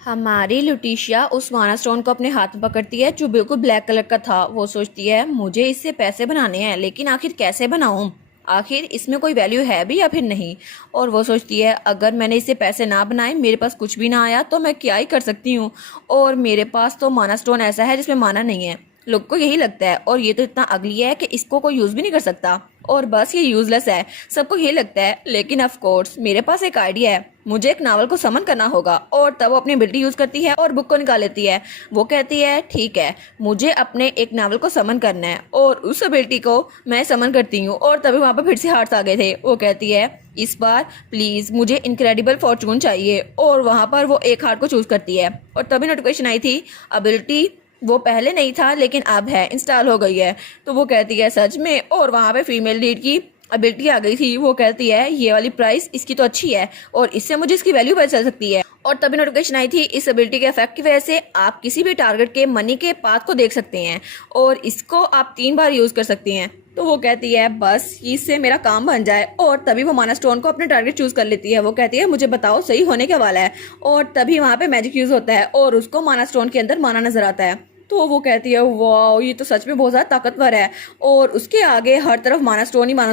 हमारी लुटिशिया उस वाना स्टोन को अपने हाथ में पकड़ती है जो बिल्कुल ब्लैक कलर का था। वो सोचती है मुझे इससे पैसे बनाने हैं, लेकिन आखिर कैसे बनाऊं? आखिर इसमें कोई वैल्यू है भी या फिर नहीं? और वो सोचती है अगर मैंने इससे पैसे ना बनाए, मेरे पास कुछ भी ना आया, तो मैं क्या ही कर सकती हूँ। और मेरे पास तो माना स्टोन ऐसा है जिसमें माना नहीं है। लोग को यही लगता है, और ये तो इतना अगली है कि इसको कोई यूज भी नहीं कर सकता, और बस ये यूजलेस है, सबको यही लगता है। लेकिन ऑफ कोर्स मेरे पास एक आइडिया है। मुझे एक नावल को समन करना होगा, और तब वो अपनी एबिलिटी यूज करती है और बुक को निकाल लेती है। वो कहती है ठीक है, मुझे अपने एक नावल को समन करना है, और उस एबिलिटी को मैं समन करती हूँ। और तभी वहां पर फिर से हार्ट्स आ गए थे। वो कहती है इस बार प्लीज मुझे इनक्रेडिबल फॉर्चून चाहिए, और वहां पर वो एक हार्ट को चूज करती है। और तभी नोटिफिकेशन आई थी एबिलिटी वो पहले नहीं था लेकिन अब है, इंस्टॉल हो गई है। तो वो कहती है सच में, और वहां पे फीमेल लीड की एबिलिटी आ गई थी। वो कहती है ये वाली प्राइस इसकी तो अच्छी है, और इससे मुझे इसकी वैल्यू पता चल सकती है। और तभी नोटिफिकेशन आई थी इस एबिलिटी के इफेक्ट की वजह से आप किसी भी टारगेट के मनी के पाथ को देख सकते हैं, और इसको आप 3 बार यूज कर सकती हैं। तो वो कहती है बस इससे मेरा काम बन जाए, और तभी वो माना स्टोन को अपने टारगेट चूज कर लेती है। वो कहती है मुझे बताओ सही होने क्या वाला है, और तभी वहां पे मैजिक यूज होता है, और उसको माना स्टोन के अंदर माना नजर आता है। तो वो कहती है वाह ये तो सच में बहुत ज़्यादा ताकतवर है, और उसके आगे हर तरफ माना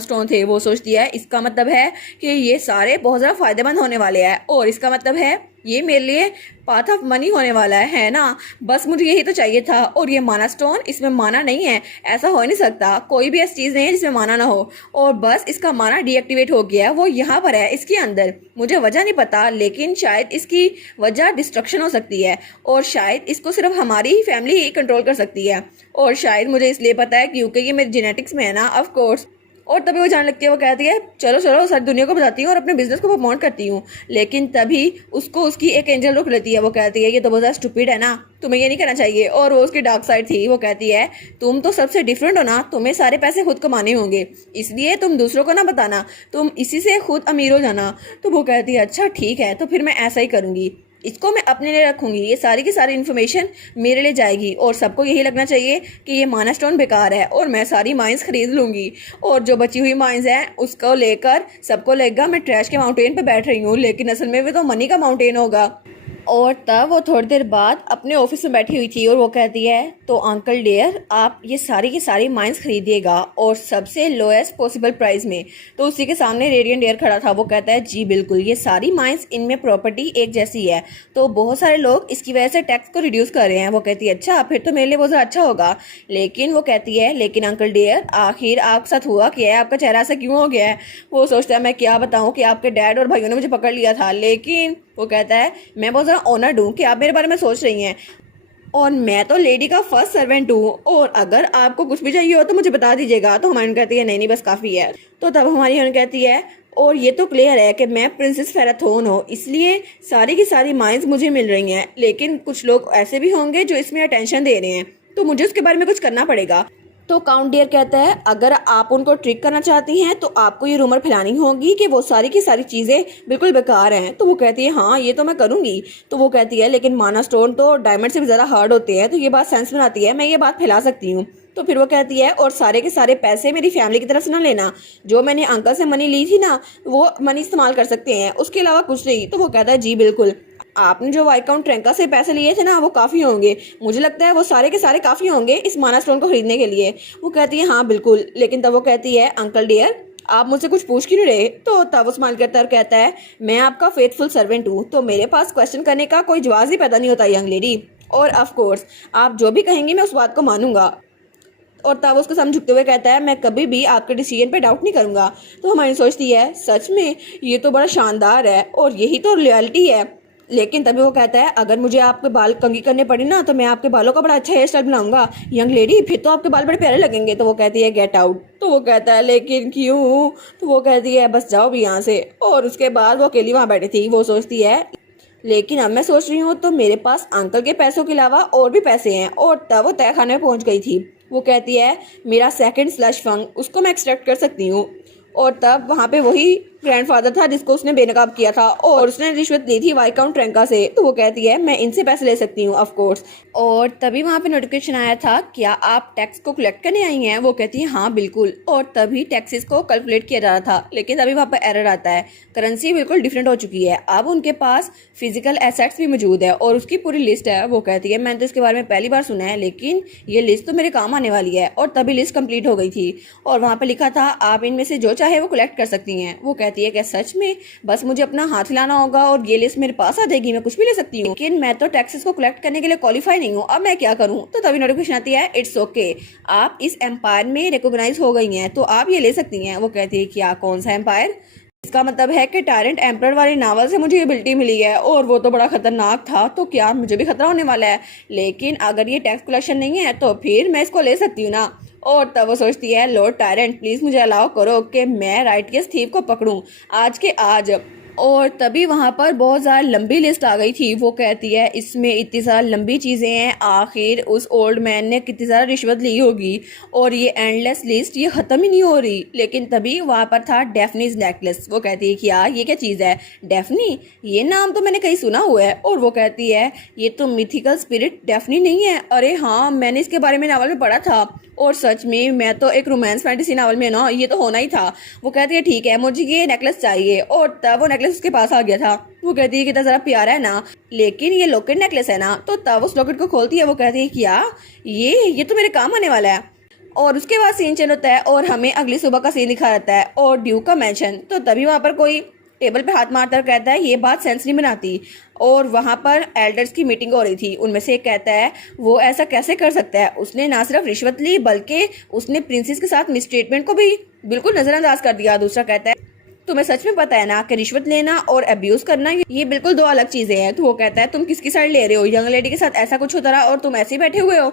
स्टोन थे। वो सोचती है इसका मतलब है कि ये सारे बहुत ज़्यादा फायदेमंद होने वाले हैं, और इसका मतलब है ये मेरे लिए पाथ ऑफ मनी होने वाला है ना। बस मुझे यही तो चाहिए था। और ये माना स्टोन, इसमें माना नहीं है, ऐसा हो नहीं सकता, कोई भी ऐसी चीज़ नहीं है जिसमें माना ना हो। और बस इसका माना डीएक्टिवेट हो गया, वो यहाँ पर है इसके अंदर। मुझे वजह नहीं पता, लेकिन शायद इसकी वजह डिस्ट्रक्शन हो सकती है, और शायद इसको सिर्फ हमारी ही फैमिली ही कंट्रोल कर सकती है। और शायद मुझे इसलिए पता है क्योंकि ये मेरे जेनेटिक्स में है ना, ऑफ कोर्स। और तभी वो जाने लगती है। वो कहती है चलो चलो सारी दुनिया को बताती हूँ और अपने बिजनेस को प्रमोट करती हूँ। लेकिन तभी उसको उसकी एक एंजल रोक लेती है। वो कहती है ये तो बहुत ज़्यादा स्टूपिड है ना, तुम्हें ये नहीं करना चाहिए। और वो उसकी डार्क साइड थी। वो कहती है तुम तो सबसे डिफरेंट हो ना, तुम्हें सारे पैसे खुद कमाने होंगे, इसलिए तुम दूसरों को ना बताना, तुम इसी से खुद अमीर हो जाना। तो वो कहती है अच्छा ठीक है, तो फिर मैं ऐसा ही करूँगी, इसको मैं अपने लिए रखूंगी, ये सारी की सारी इन्फॉर्मेशन मेरे लिए जाएगी, और सबको यही लगना चाहिए कि ये माना स्टोन बेकार है, और मैं सारी माइंस खरीद लूंगी, और जो बची हुई माइंस हैं उसको लेकर सबको लगेगा मैं ट्रैश के माउंटेन पे बैठ रही हूँ, लेकिन असल में भी तो मनी का माउंटेन होगा। और तब वो थोड़ी देर बाद अपने ऑफिस में बैठी हुई थी, और वो कहती है तो अंकल डियर आप ये सारी की सारी माइंस खरीदिएगा, और सबसे लोएस्ट पॉसिबल प्राइस में। तो उसी के सामने रेडियंट डियर खड़ा था। वो कहता है जी बिल्कुल, ये सारी माइंस, इनमें प्रॉपर्टी एक जैसी है, तो बहुत सारे लोग इसकी वजह से टैक्स को रिड्यूस कर रहे हैं। वो कहती है अच्छा फिर तो मेरे लिए बहुत ज़्यादा अच्छा होगा। लेकिन वो कहती है लेकिन अंकल डियर आखिर आपके साथ हुआ क्या है, आपका चेहरा ऐसा क्यों हो गया है? वो सोचता है मैं क्या बताऊँ कि आपके डैड और भाइयों ने मुझे पकड़ लिया था। लेकिन वो कहता है मैं बहुत ज़्यादा ऑनर्ड हूँ कि आप मेरे बारे में सोच रही हैं, और मैं तो लेडी का फर्स्ट सर्वेंट हूँ, और अगर आपको कुछ भी चाहिए हो तो मुझे बता दीजिएगा। तो हमारी कहती है नहीं नहीं बस काफ़ी है। तो तब हमारी कहती है और ये तो क्लियर है कि मैं प्रिंसेस फेराथोन हूँ, इसलिए सारी की सारी माइंस मुझे मिल रही हैं, लेकिन कुछ लोग ऐसे भी होंगे जो इसमें अटेंशन दे रहे हैं, तो मुझे उसके बारे में कुछ करना पड़ेगा। तो काउंट डियर कहता है अगर आप उनको ट्रिक करना चाहती हैं तो आपको ये रूमर फैलानी होगी कि वो सारी की सारी चीज़ें बिल्कुल बेकार हैं। तो वो कहती है हाँ ये तो मैं करूँगी। तो वो कहती है लेकिन माना स्टोन तो डायमंड से भी ज़्यादा हार्ड होते हैं, तो ये बात सेंस बनाती है, मैं ये बात फैला सकती हूँ। तो फिर वो कहती है और सारे के सारे पैसे मेरी फैमिली की तरफ से ना लेना, जो मैंने अंकल से मनी ली थी ना वो मनी इस्तेमाल कर सकते हैं, उसके अलावा कुछ नहीं। तो वो कहता है जी बिल्कुल, आपने जो वाइकाउंट ट्रेंका से पैसे लिए थे ना वो काफ़ी होंगे, मुझे लगता है वो सारे के सारे काफ़ी होंगे इस माना स्टोन को खरीदने के लिए। वो कहती है हाँ बिल्कुल। लेकिन तब वो कहती है अंकल डियर आप मुझसे कुछ पूछ क्यों नहीं रहे? तो तब वो स्माइल करता है, कहता है मैं आपका फेथफुल सर्वेंट हूँ, तो मेरे पास क्वेश्चन करने का कोई जवाब ही पैदा नहीं होता यंग लेडी, और ऑफ कोर्स आप जो भी कहेंगे मैं उस बात को मानूंगा। और तब उसको सामने झुकते हुए कहता है मैं कभी भी आपके डिसीजन पे डाउट नहीं करूंगा। तो हमारी सोचती है सच में ये तो बड़ा शानदार है, और यही तो लॉयल्टी है। लेकिन तभी वो कहता है अगर मुझे आपके बाल कंघी करने पड़ी ना तो मैं आपके बालों का बड़ा अच्छा हेयर स्टाइल बनाऊंगा यंग लेडी, फिर तो आपके बाल बड़े प्यारे लगेंगे। तो वो कहती है गेट आउट। तो वो कहता है लेकिन क्यों? तो वो कहती है बस जाओ भी यहाँ से। और उसके बाद वो अकेली वहाँ बैठी थी। वो सोचती है लेकिन अब मैं सोच रही हूँ तो मेरे पास अंकल के पैसों के अलावा और भी पैसे हैं। और तब वो तय खाने में पहुँच गई थी। वो कहती है मेरा सेकंड स्लश फंड उसको मैं एक्सट्रैक्ट कर सकती हूँ। और तब वहाँ पे वही ग्रैंडफादर था जिसको उसने बेनकाब किया था और उसने रिश्वत ली थी वाइकाउंट ट्रेंका से। तो वो कहती है मैं इनसे पैसे ले सकती हूँ ऑफ कोर्स। और तभी वहाँ पे नोटिफिकेशन आया था, क्या आप टैक्स को कलेक्ट करने आई हैं? वो कहती है हाँ बिल्कुल। और तभी टैक्सेस को कैलकुलेट किया जा रहा था, लेकिन तभी वहाँ पर एरर आता है, करेंसी बिल्कुल डिफरेंट हो चुकी है। अब उनके पास फिजिकल एसेट्स भी मौजूद है और उसकी पूरी लिस्ट है। वो कहती है मैंने तो इसके बारे में पहली बार सुना है, लेकिन ये लिस्ट तो मेरे काम आने वाली है। और तभी लिस्ट कंप्लीट हो गई थी और वहाँ पर लिखा था आप इनमें से जो चाहे वो कलेक्ट कर सकती हैं। वो कहती है क्या सच में? बस मुझे अपना हाथ हिलाना होगा और ये लिस्ट मेरे पास आ जाएगी, मैं कुछ भी ले सकती हूँ। लेकिन मैं तो टैक्सेस को कलेक्ट करने के लिए क्वालिफाई नहीं हूँ, अब मैं क्या करूँ? तो तभी नोटिफिकेशन आती है इट्स ओके, आप इस एम्पायर में रिकॉग्नाइज हो गई हैं तो आप ये ले सकती हैं। वो कहती है क्या कौन सा एम्पायर? इसका मतलब है कि टायरेंट एम्परर वाले नावल से मुझे ये एबिलिटी मिली है और वो तो बड़ा खतरनाक था, तो क्या मुझे भी खतरा होने वाला है? लेकिन अगर ये टैक्स कलेक्शन नहीं है तो फिर मैं इसको ले सकती हूँ ना। और तब वो सोचती है लॉर्ड टायरेंट प्लीज मुझे अलाउ करो कि मैं राइटियस थीव को पकड़ूं आज के आज। और तभी वहाँ पर बहुत ज़्यादा लंबी लिस्ट आ गई थी। वो कहती है इसमें इतनी ज़्यादा लंबी चीज़ें हैं, आखिर उस ओल्ड मैन ने कितनी ज़्यादा रिश्वत ली होगी और ये एंडलेस लिस्ट ये ख़त्म ही नहीं हो रही। लेकिन तभी वहाँ पर था डेफनीज नेकलेस। वो कहती है कि यार ये क्या चीज़ है? डेफनी, ये नाम तो मैंने कहीं सुना हुआ है। और वो कहती है ये तो मिथिकल स्पिरिट डेफनी नहीं है? अरे हाँ, मैंने इसके बारे में नावल में पढ़ा था और सच में मैं तो एक रोमांस फैंटेसी नावल में ना, ये तो होना ही था। वो कहती है ठीक है मुझे ये नेकलेस चाहिए। और तब वो नेकलेस उसके पास आ गया था। वो कहती है कितना जरा प्यारा है ना, लेकिन ये लॉकेट नेकलेस है ना। तो तब उस लॉकेट को खोलती है। वो कहती है क्या ये तो मेरे काम आने वाला है। और उसके बाद सीन चेंज होता है और हमें अगली सुबह का सीन दिखा रहता है और ड्यूक का मेंशन। तो तभी वहाँ पर कोई टेबल पे हाथ मारता कहता है ये बात सेंस नहीं बनाती। और वहाँ पर एल्डर्स की मीटिंग हो रही थी। उनमें से एक कहता है वो ऐसा कैसे कर सकता है, उसने ना सिर्फ रिश्वत ली बल्कि उसने प्रिंसेस के साथ मिसट्रीटमेंट को भी बिल्कुल नजरअंदाज कर दिया। दूसरा कहता है तुम्हें सच में पता है ना कि रिश्वत लेना और अब्यूज करना ये बिल्कुल दो अलग चीजें हैं। तो वो कहता है तुम किसकी साइड ले रहे हो? यंग लेडी के साथ ऐसा कुछ होता रहा और तुम ऐसे ही बैठे हुए हो।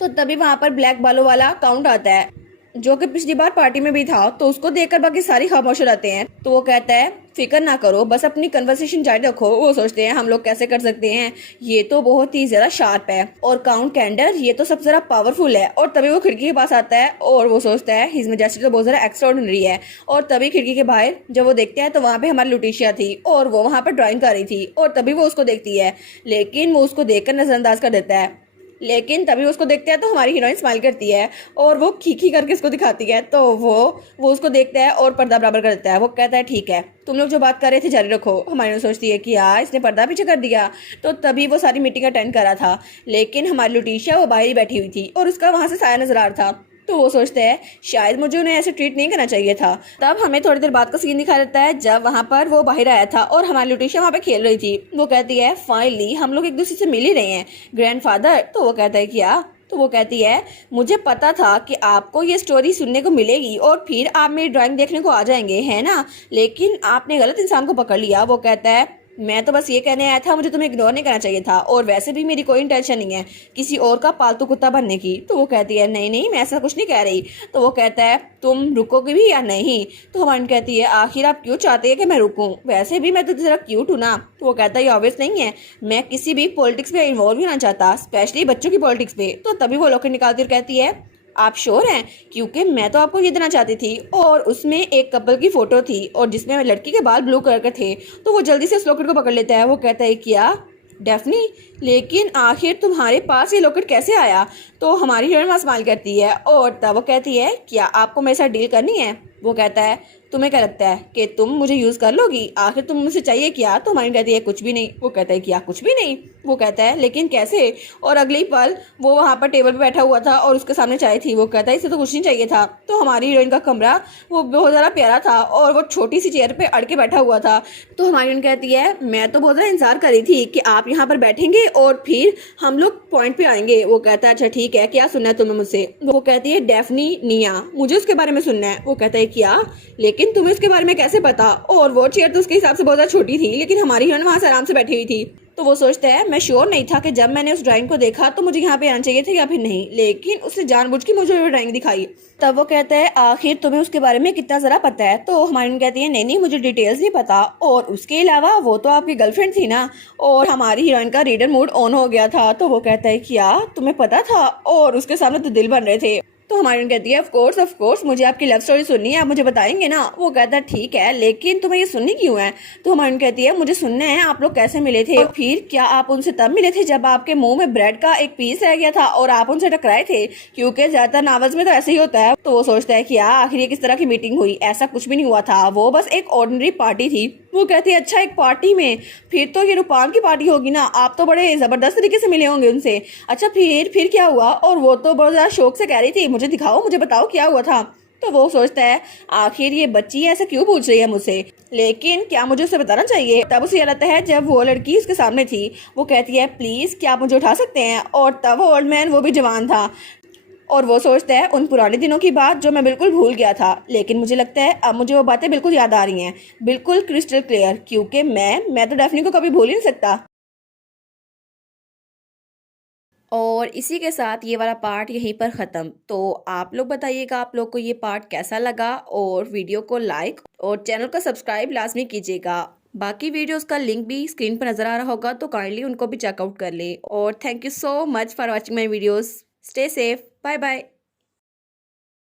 तो तभी वहाँ पर ब्लैक बालों वाला काउंट आता है जो कि पिछली बार पार्टी में भी था। तो उसको देखकर बाकी सारी खामोश हो जाते हैं। तो वो कहता है फिक्र ना करो, बस अपनी कन्वर्सेशन जारी रखो। वो सोचते हैं हम लोग कैसे कर सकते हैं, ये तो बहुत ही ज्यादा शार्प है। और काउंट कैंडर ये तो सबसे ज्यादा पावरफुल है। और तभी वो खिड़की के पास आता है और वो सोचता है हिज मैजेस्टी तो बहुत ज्यादा एक्स्ट्राऑर्डिनरी है। और तभी खिड़की के बाहर जब वो देखते हैं तो वहाँ पे हमारी लुटिशिया थी और वो वहाँ पर ड्राइंग कर रही थी। और तभी वो उसको देखती है, लेकिन वो उसको देखकर नजरअंदाज कर देता है। लेकिन तभी उसको देखते हैं तो हमारी हीरोइन स्माइल करती है और वो खीखी करके इसको दिखाती है। तो वो उसको देखता है और पर्दा बराबर कर देता है। वो कहता है ठीक है तुम लोग जो बात कर रहे थे जारी रखो। हमारी सोचती है कि यार इसने पर्दा पीछे कर दिया। तो तभी वो सारी मीटिंग अटेंड करा था, लेकिन हमारी लुटिशिया वो बाहर ही बैठी हुई थी और उसका वहां से साया नजर आ रहा था। तो वो सोचते हैं शायद मुझे उन्हें ऐसे ट्रीट नहीं करना चाहिए था। तब हमें थोड़ी देर बाद का सीन दिखा देता है जब वहाँ पर वो बाहर आया था और हमारी लुटिशिया वहाँ पे खेल रही थी। वो कहती है फाइनली हम लोग एक दूसरे से मिल ही रहे हैं ग्रैंडफादर। तो वो कहता है क्या? तो वो कहती है मुझे पता था कि आपको ये स्टोरी सुनने को मिलेगी और फिर आप मेरी ड्राइंग देखने को आ जाएंगे, है ना? लेकिन आपने गलत इंसान को पकड़ लिया। वो कहता है मैं तो बस ये कहने आया था, मुझे तुम्हें इग्नोर नहीं करना चाहिए था और वैसे भी मेरी कोई इंटेंशन नहीं है किसी और का पालतू कुत्ता बनने की। तो वो कहती है नहीं नहीं मैं ऐसा कुछ नहीं कह रही। तो वो कहता है तुम रुकोगे भी या नहीं? तो हमारी कहती है आखिर आप क्यों चाहते हैं कि मैं रुकूं? वैसे भी मैं तो जरा क्यूट हूं ना। तो वो कहता है ये ऑब्वियस नहीं है, मैं किसी भी पॉलिटिक्स में इन्वॉल्व नहीं होना चाहता, स्पेशली बच्चों की पॉलिटिक्स पे। तो तभी वो लॉकेट निकालती और कहती है आप श्योर हैं? क्योंकि मैं तो आपको ये देना चाहती थी। और उसमें एक कपल की फोटो थी और जिसमें लड़की के बाल ब्लू कलर के थे। तो वो जल्दी से उस लॉकेट को पकड़ लेता है। वो कहता है क्या डेफनी, लेकिन आखिर तुम्हारे पास ये लॉकेट कैसे आया? तो हमारी हीरोइन स्माइल करती है और तब वो कहती है क्या आपको मेरे साथ डील करनी है? वो कहता है तुम्हें क्या लगता है कि तुम मुझे यूज कर लोगी? आखिर तुम मुझसे चाहिए क्या? तो हमारी कहती है कुछ भी नहीं। वो कहता है क्या कुछ भी नहीं? वो कहता है लेकिन कैसे? और अगले पल वो वहाँ पर टेबल पे बैठा हुआ था और उसके सामने चाय थी। वो कहता है इसे तो कुछ नहीं चाहिए था। तो हमारी हीरोइन का कमरा वो बहुत ज़्यादा प्यारा था और वो छोटी सी चेयर पे अड़ के बैठा हुआ था। तो हमारी हीरोइन कहती है मैं तो बहुत ज़्यादा इंतजार कर रही थी कि आप यहाँ पर बैठेंगे और फिर हम लोग पॉइंट पे आएंगे। वो कहता है अच्छा ठीक है, क्या सुनना है तुम्हें मुझसे? वो कहती है डेफनी निया, मुझे उसके बारे में सुनना है। वो कहता है क्या, लेकिन तुम्हें उसके बारे में कैसे पता? और वो चेयर तो उसके हिसाब से बहुत ज़्यादा छोटी थी, लेकिन हमारी हीरोइन वहाँ से आराम से बैठी हुई थी। तो वो सोचता है मैं श्योर नहीं था कि जब मैंने उस ड्राइंग को देखा तो मुझे यहाँ पे आना चाहिए था या फिर नहीं, लेकिन उसने जानबूझ के मुझे वो ड्राइंग दिखाई। तब वो कहता है आखिर तुम्हें उसके बारे में कितना जरा पता है? तो हमारी कहती है नहीं नहीं मुझे डिटेल्स नहीं पता, और उसके अलावा वो तो आपकी गर्लफ्रेंड थी ना। और हमारी हीरोइन का रीडर मूड ऑन हो गया था। तो वो कहता है क्या तुम्हें पता था? और उसके सामने तो दिल बन रहे थे। तो हमारी कहती है ऑफ कोर्स मुझे आपकी लव स्टोरी सुननी है, आप मुझे बताएंगे ना। वो कहता है ठीक है, लेकिन तुम्हें ये सुननी क्यों है? तो हमारी कहती है मुझे सुनना है आप लोग कैसे मिले थे, और फिर क्या आप उनसे तब मिले थे जब आपके मुंह में ब्रेड का एक पीस रह गया था और आप उनसे टकराए थे? क्योंकि ज्यादातर नावल्स में तो ऐसे ही होता है। तो वो सोचता है कि आखिर ये किस तरह की मीटिंग हुई, ऐसा कुछ भी नहीं हुआ था, वो बस एक ऑर्डिनरी पार्टी थी। वो कहती है अच्छा एक पार्टी में, फिर तो ये रूपान की पार्टी होगी ना, आप तो बड़े जबरदस्त तरीके से मिले होंगे उनसे। अच्छा फिर क्या हुआ? और वो तो बहुत ज्यादा शौक से कह रही थी मुझे दिखाओ, मुझे बताओ क्या हुआ था। तो वो सोचता है आखिर ये बच्ची ऐसा क्यों पूछ रही है मुझसे, लेकिन क्या मुझे उसे बताना चाहिए? तब उसे याद आता है जब वो लड़की उसके सामने थी, वो कहती है प्लीज क्या आप मुझे उठा सकते हैं? और तब वो ओल्ड मैन वो भी जवान था, और वो सोचता है उन पुराने दिनों की बात जो मैं बिल्कुल भूल गया था, लेकिन मुझे लगता है अब मुझे वो बातें बिल्कुल याद आ रही हैं, बिल्कुल क्रिस्टल क्लियर, क्योंकि मैं तो डेफनी को कभी भूल ही नहीं सकता। और इसी के साथ ये वाला पार्ट यहीं पर ख़त्म। तो आप लोग बताइएगा आप लोग को ये पार्ट कैसा लगा, और वीडियो को लाइक और चैनल को सब्सक्राइब लाजमी कीजिएगा। बाकी वीडियोस का लिंक भी स्क्रीन पर नज़र आ रहा होगा, तो काइंडली उनको भी चेकआउट कर लें। और thank you so much for watching my videos. Stay safe, bye bye.